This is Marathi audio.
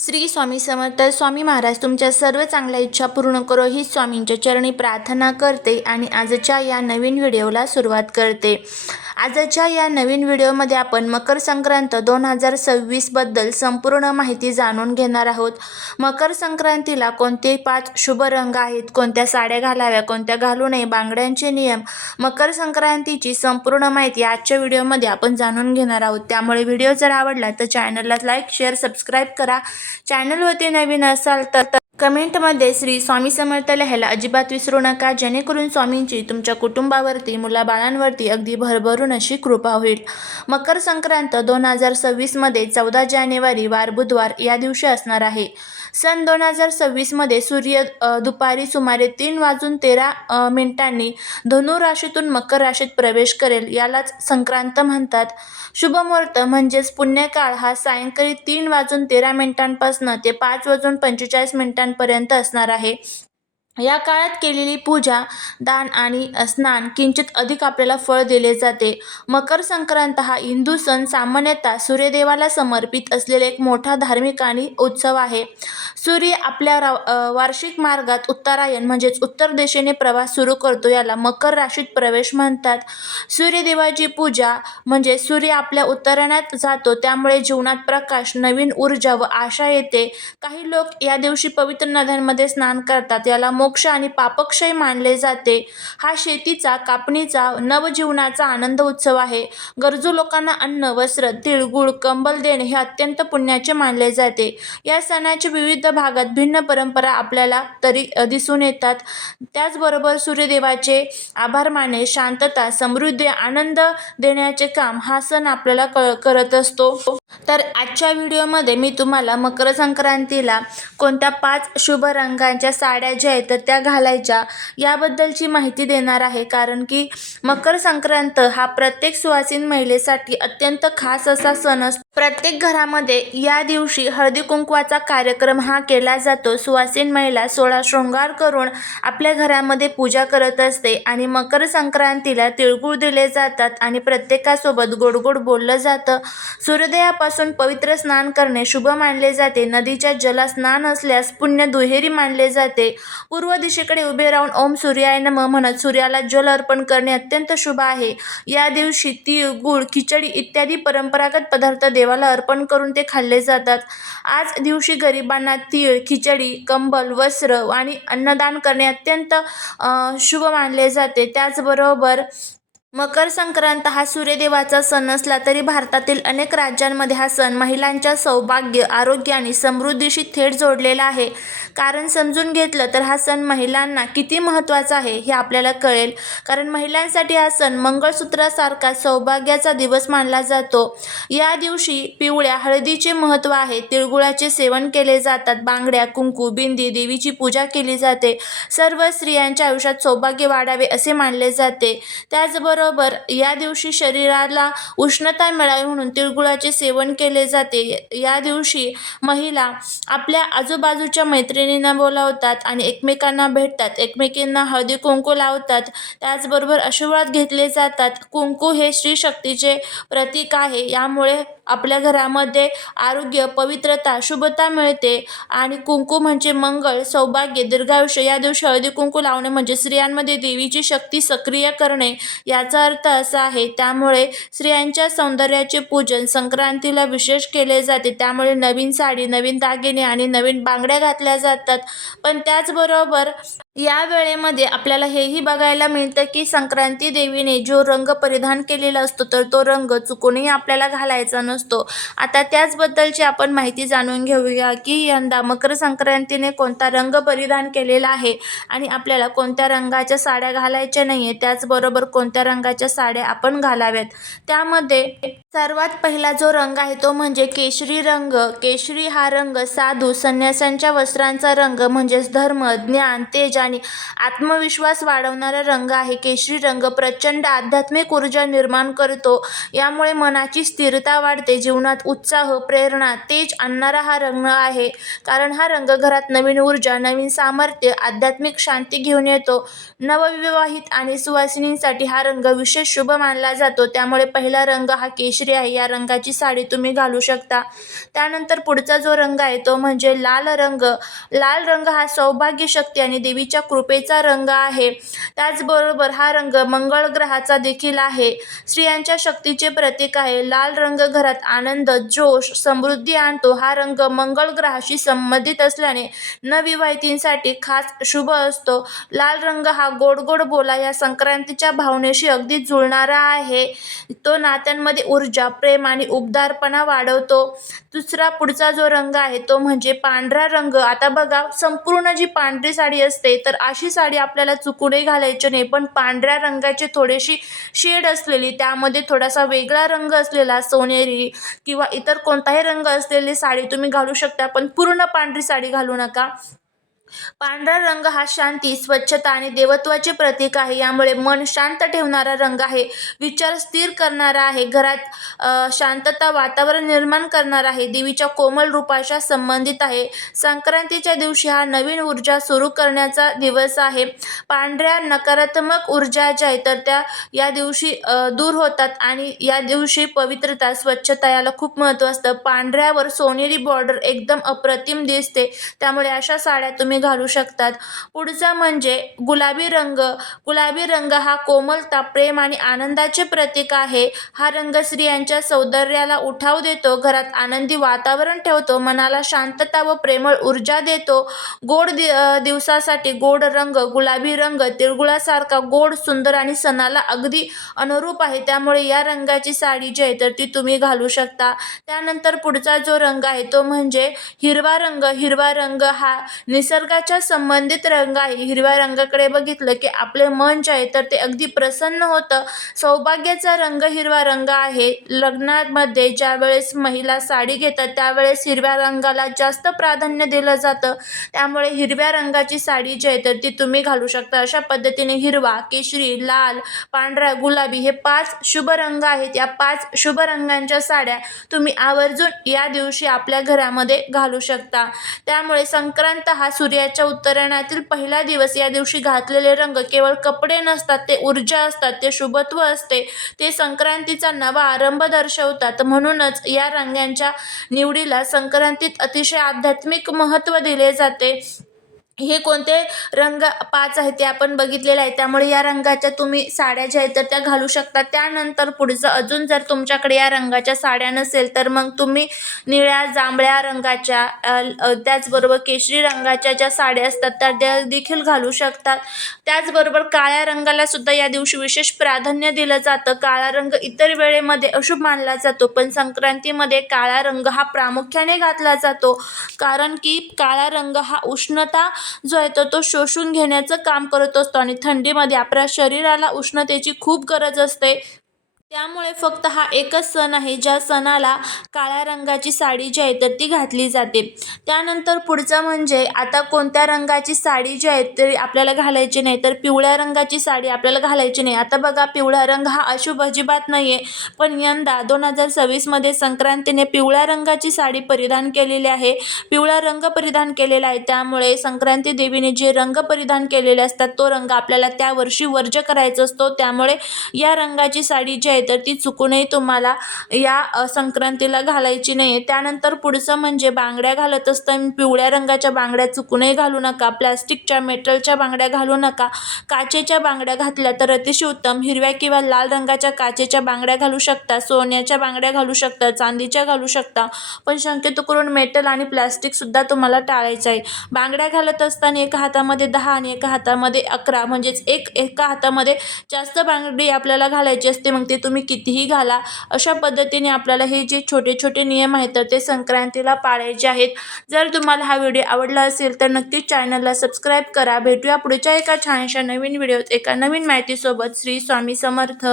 श्री स्वामी समर्थ स्वामी महाराज तुमच्या सर्व चांगल्या इच्छा पूर्ण करो ही स्वामींच्या चरणी प्रार्थना करते आणि आजच्या या नवीन व्हिडिओला सुरुवात करते. आजच्या या नवीन व्हिडिओमध्ये आपण मकर संक्रांत दोन हजार सव्वीसबद्दल संपूर्ण माहिती जाणून घेणार आहोत. मकर संक्रांतीला कोणते पाच शुभ रंग आहेत कोणत्या साड्या घालाव्या कोणत्या घालू नये बांगड्यांचे नियम मकर संक्रांतीची संपूर्ण माहिती आजच्या व्हिडिओमध्ये आपण जाणून घेणार आहोत. त्यामुळे व्हिडिओ जर आवडला तर चॅनलला लाईक शेअर सबस्क्राईब करा. चॅनलवरती नवीन असाल तर कमेंट कमेंटमध्ये श्री स्वामी समर्थ लिहायला अजिबात विसरू नका. जेणेकरून स्वामींची तुमच्या कुटुंबावरती मुलाबाळांवरती अगदी भरभरून अशी कृपा होईल. मकर संक्रांत दोन हजार सव्वीसमध्ये चौदा जानेवारी वार बुधवार या दिवशी असणार आहे. सन दोन हजार सव्वीसमध्ये सूर्य दुपारी सुमारे तीन वाजून तेरा मिनिटांनी धनु राशीतून मकर राशीत प्रवेश करेल. यालाच संक्रांत म्हणतात. शुभमुहूर्त म्हणजेच पुण्यकाळ हा सायंकाळी तीन वाजून तेरा मिनिटांपासून ते पाच वाजून पंचेचाळीस मिनिटांपर्यंत असणार आहे. या काळात केलेली पूजा दान आणि स्नान किंचित अधिक आपल्याला फळ दिले जाते. मकर संक्रांत हा हिंदू सण सामान्यतः सूर्यदेवाला समर्पित असलेला एक मोठा धार्मिक आणि उत्सव आहे. सूर्य आपल्या रा वार्षिक मार्गात उत्तरायण म्हणजेच उत्तर दिशेने प्रवास सुरू करतो याला मकर राशीत प्रवेश म्हणतात. सूर्यदेवाची पूजा म्हणजे सूर्य आपल्या उत्तरायणात जातो त्यामुळे जीवनात प्रकाश नवीन ऊर्जा व आशा येते. काही लोक या दिवशी पवित्र नद्यांमध्ये स्नान करतात याला मोक्ष आणि पापक्षय मानले जाते. हा शेतीचा कापणीचा नवजीवनाचा आनंद उत्सव आहे. गरजू लोकांना अन्न वस्त्र तिळगुळ कंबल देणे हे अत्यंत पुण्याचे मानले जाते. या सणाच्या विविध भागात भिन्न परंपरा आपल्याला तरी दिसून येतात. त्याचबरोबर सूर्यदेवाचे आभार माने शांतता समृद्धी आनंद देण्याचे काम हा सण आपल्याला क करत असतो. तर आजच्या व्हिडिओमध्ये मी तुम्हाला मकर संक्रांतीला कोणत्या पाच शुभ रंगांच्या साड्या ज्या आहेत तर त्या घालायच्या याबद्दलची माहिती देणार आहे. कारण की मकर संक्रांत हा प्रत्येक सुवासीन महिलेसाठी अत्यंत खास असा सण असतो. प्रत्येक घरामध्ये या दिवशी हळदी कुंकवाचा कार्यक्रम हा केला जातो. सुवासीन महिला सोळा शृंगार करून आपल्या घरामध्ये पूजा करत असते आणि मकर संक्रांतीला तिळगुळ दिले जातात आणि प्रत्येकासोबत गोड गोड बोललं जातं. सूर्योदयापासून पवित्र स्नान करणे शुभ मानले जाते. नदीच्या जलात स्नान असल्यास पुण्य दुहेरी मानले जाते. पूर्व दिशेकडे उभे राहून ओम सूर्याय नम म्हणत सूर्याला जल अर्पण करणे अत्यंत शुभ आहे. या दिवशी तीळ गुळ खिचडी इत्यादी परंपरागत पदार्थ देवाला अर्पण करून ते खाल्ले जातात. आज दिवशी गरिबांना तीळ खिचडी कंबल वस्त्र आणि अन्नदान करणे अत्यंत शुभ मानले जाते. त्याचबरोबर मकर संक्रांत हा सूर्यदेवाचा सण असला तरी भारतातील अनेक राज्यांमध्ये हा सण महिलांच्या सौभाग्य आरोग्य आणि समृद्धीशी थेट जोडलेला आहे. कारण समजून घेतलं तर हा सण महिलांना किती महत्त्वाचा आहे हे आपल्याला कळेल. कारण महिलांसाठी हा सण मंगळसूत्रासारखा सौभाग्याचा दिवस मानला जातो. या दिवशी पिवळ्या हळदीचे महत्त्व आहे. तिळगुळाचे सेवन केले जातात. बांगड्या कुंकू बिंदी देवीची पूजा केली जाते. सर्व स्त्रियांच्या आयुष्यात सौभाग्य वाढावे असे मानले जाते. त्याचबरोबर या दिवशी शरीराला उष्णता मिळावी म्हणून तिळगुळाचे सेवन केले जाते. या दिवशी महिला आपल्या आजूबाजूच्या मैत्रिणींना बोलावतात आणि एकमेकांना भेटतात. एकमेकींना हळदी कुंकू लावतात. त्याचबरोबर आशीर्वाद घेतले जातात. कुंकू हे स्त्रीशक्तीचे प्रतीक आहे. यामुळे आपल्या घरामध्ये आरोग्य पवित्रता शुभता मिळते आणि कुंकू म्हणजे मंगळ सौभाग्य दीर्घायुष्य. या दिवशी हळदी कुंकू लावणे म्हणजे स्त्रियांमध्ये देवीची शक्ती सक्रिय करणे याचा अर्थ असा आहे. त्यामुळे स्त्रियांच्या सौंदर्याचे पूजन संक्रांतीला विशेष केले जाते. त्यामुळे नवीन साडी नवीन दागिने आणि नवीन बांगड्या घातल्या जातात. पण त्याचबरोबर या वेळेमध्ये आपल्याला हेही बघायला मिळतं की संक्रांती देवीने जो रंग परिधान केलेला असतो तर तो रंग चुकूनही आपल्याला घालायचा नसतो. आता त्याचबद्दलची आपण माहिती जाणून घेऊया की यंदा मकर संक्रांतीने कोणता रंग परिधान केलेला आहे आणि आपल्याला कोणत्या रंगाच्या साड्या घालायच्या नाही आहे त्याचबरोबर कोणत्या रंगाच्या साड्या आपण घालाव्यात? त्यामध्ये सर्वात पहिला जो रंग आहे तो म्हणजे केशरी रंग. केशरी हा रंग साधू संन्यासांच्या वस्त्रांचा रंग म्हणजेच धर्म ज्ञान तेज आणि आत्मविश्वास वाढवणारा रंग आहे. केशरी रंग प्रचंड आध्यात्मिक ऊर्जा निर्माण करतो. यामुळे मनाची स्थिरता वाढते. जीवनात उत्साह प्रेरणा तेज आणणारा हा रंग आहे. कारण हा रंग घरात नवीन ऊर्जा नवीन सामर्थ्य आध्यात्मिक शांती घेऊन येतो. नवविवाहित आणि सुवासिनींसाठी हा रंग विशेष शुभ मानला जातो. त्यामुळे पहिला रंग हा केशरी आहे. या रंगाची साडी तुम्ही घालू शकता. त्यानंतर पुढचा जो रंग आहे तो म्हणजे लाल रंग. लाल रंग हा सौभाग्य शक्ती आणि देवीच्या कृपेचा रंग आहे. त्याचबरोबर हा रंग मंगळ ग्रहाचा देखील आहे. स्त्रियांच्या शक्तीचे प्रतीक आहे. लाल रंग घरात आनंद जोश समृद्धी आणतो हा रंग मंगळ ग्रहाशी संबंधित असल्याने नविवाहितींसाठी खास शुभ असतो. लाल रंग हा गोड गोड बोला या संक्रांतीच्या भावनेशी अगदी जुळणारा आहे. तो नात्यांमध्ये ऊर्जा प्रेम आणि उबदारपणा वाढवतो. दुसरा पुढचा जो रंग आहे तो म्हणजे पांढरा रंग. आता बघा संपूर्ण जी पांढरी साडी असते तर अशी साडी आपल्याला चुकूनही घालायची नाही पण पांढऱ्या रंगाची थोडीशी शेड असलेली त्यामध्ये थोडासा वेगळा रंग असलेला सोनेरी किंवा इतर कोणताही रंग असलेली साडी तुम्ही घालू शकता पण पूर्ण पांढरी साडी घालू नका. पांढरा रंग हा शांती स्वच्छता आणि देवत्वाचे प्रतीक आहे. यामुळे मन शांत ठेवणारा रंग आहे. विचार स्थिर करणारा आहे. घरात शांतता वातावरण निर्माण करणारा आहे. देवीच्या कोमल रूपाशा संबंधित आहे. संक्रांतीच्या दिवशी हा नवीन ऊर्जा सुरू करण्याचा दिवस आहे. पांढऱ्या नकारात्मक ऊर्जा ज्या आहेत तर त्या या दिवशी दूर होतात आणि या दिवशी पवित्रता स्वच्छता याला खूप महत्त्व असतं. पांढऱ्यावर सोनेरी बॉर्डर एकदम अप्रतिम दिसते. त्यामुळे अशा साड्या तुम्ही घालू शकतात. पुढचा म्हणजे गुलाबी रंग. गुलाबी रंग हा कोमलता प्रेम आणि आनंदाचे प्रतीक आहे. हा रंग स्त्रियांच्या सौंदर्याला उठाव देतो घरात आनंदी वातावरण ठेवतो मनाला शांतता व प्रेमळ ऊर्जा देतो. गोड दि दिवसासाठी गोड रंग गुलाबी रंग तिळगुळासारखा गोड सुंदर आणि सणाला अगदी अनुरूप आहे. त्यामुळे या रंगाची साडी जी आहे तर ती तुम्ही घालू शकता. त्यानंतर पुढचा जो रंग आहे तो म्हणजे हिरवा रंग. हिरवा रंग हा निसर्ग निसर्गाच्या संबंधित रंग आहे. हिरव्या रंगाकडे बघितलं की आपले मन जे आहे तर ते अगदी प्रसन्न होतं. सौभाग्याचा रंग हिरवा रंग आहे. लग्नामध्ये ज्या वेळेस महिला साडी घेतात त्यावेळेस हिरव्या रंगाला जास्त प्राधान्य दिलं जातं. त्यामुळे हिरव्या रंगाची साडी जी आहे तर ती तुम्ही घालू शकता. अशा पद्धतीने हिरवा केशरी लाल पांढरा गुलाबी हे पाच शुभ रंग आहेत. या पाच शुभ रंगांच्या साड्या तुम्ही आवर्जून या दिवशी आपल्या घरामध्ये घालू शकता. त्यामुळे संक्रांत हा सूर्य सूर्याच्या उत्तरायणातील पहिला दिवस या दिवशी घातलेले रंग केवळ कपडे नसतात ते ऊर्जा असतात ते शुभत्व असते ते संक्रांतीचा नवा आरंभ दर्शवतात. म्हणूनच या रंगांच्या निवडीला संक्रांतीत अतिशय आध्यात्मिक महत्त्व दिले जाते. हे कोणते रंग पाच आहेत ते आपण बघितलेले आहे. त्यामुळे या रंगाच्या तुम्ही साड्या ज्या आहेत तर त्या घालू शकता. त्यानंतर पुढचं अजून जर तुमच्याकडे या रंगाच्या साड्या नसेल तर मग तुम्ही निळ्या जांभळ्या रंगाच्या त्याचबरोबर केशरी रंगाच्या ज्या साड्या असतात त्या त्या देखील घालू शकतात त्याचबरोबर काळ्या रंगाला सुद्धा या दिवशी विशेष प्राधान्य दिलं जातं. काळा रंग इतर वेळेमध्ये अशुभ मानला जातो पण संक्रांतीमध्ये काळा रंग हा प्रामुख्याने घातला जातो. कारण की काळा रंग हा उष्णता जो आहे तर तो शोषून घेण्याचं काम करत असतो आणि थंडीमध्ये आपल्या शरीराला उष्णतेची खूप गरज असते. त्यामुळे फक्त हा एकच सण आहे ज्या सणाला काळ्या रंगाची साडी जी आहे तर ती घातली जाते. त्यानंतर पुढचं म्हणजे आता कोणत्या रंगाची साडी जी आहे तरी आपल्याला घालायची नाही तर पिवळ्या रंगाची साडी आपल्याला घालायची नाही. आता बघा पिवळा रंग हा अशुभ अजिबात नाही आहे पण यंदा दोन हजार सव्वीसमध्ये संक्रांतीने पिवळ्या रंगाची साडी परिधान केलेली आहे. पिवळा रंग परिधान केलेला आहे. त्यामुळे संक्रांती देवीने जे रंग परिधान केलेले असतात तो रंग आपल्याला त्या वर्षी वर्ज्य करायचा असतो. त्यामुळे या रंगाची साडी जी आहे तर ती चुकूनही तुम्हाला या संक्रांतीला घालायची नाही आहे त्यानंतर पुढचं म्हणजे बांगड्या घालत असताना पिवळ्या रंगाच्या बांगड्या चुकूनही घालू नका. प्लास्टिकच्या मेटलच्या बांगड्या घालू नका. काचेच्या बांगड्या घातल्या तर अतिशय उत्तम. हिरव्या किंवा लाल रंगाच्या काचेच्या बांगड्या घालू शकता सोन्याच्या बांगड्या घालू शकता चांदीच्या घालू शकता. पण शक्यतो करून मेटल आणि प्लॅस्टिकसुद्धा तुम्हाला टाळायचं आहे. बांगड्या घालत असताना एका हातामध्ये दहा आणि एका हातामध्ये अकरा. म्हणजेच एक एका हातामध्ये जास्त बांगडी आपल्याला घालायची असते मग ते तुम्ही कितीही घाला अशा पद्धतीने आपल्याला हे जे छोटे छोटे नियम आहेत तर ते संक्रांतीला पाळायचे आहेत. जर तुम्हाला हा व्हिडिओ आवडला असेल तर नक्कीच चॅनलला सबस्क्राईब करा. भेटूया पुढच्या एका छानशा नवीन व्हिडिओत. एका नवीन माहितीसोबत श्री स्वामी समर्थ.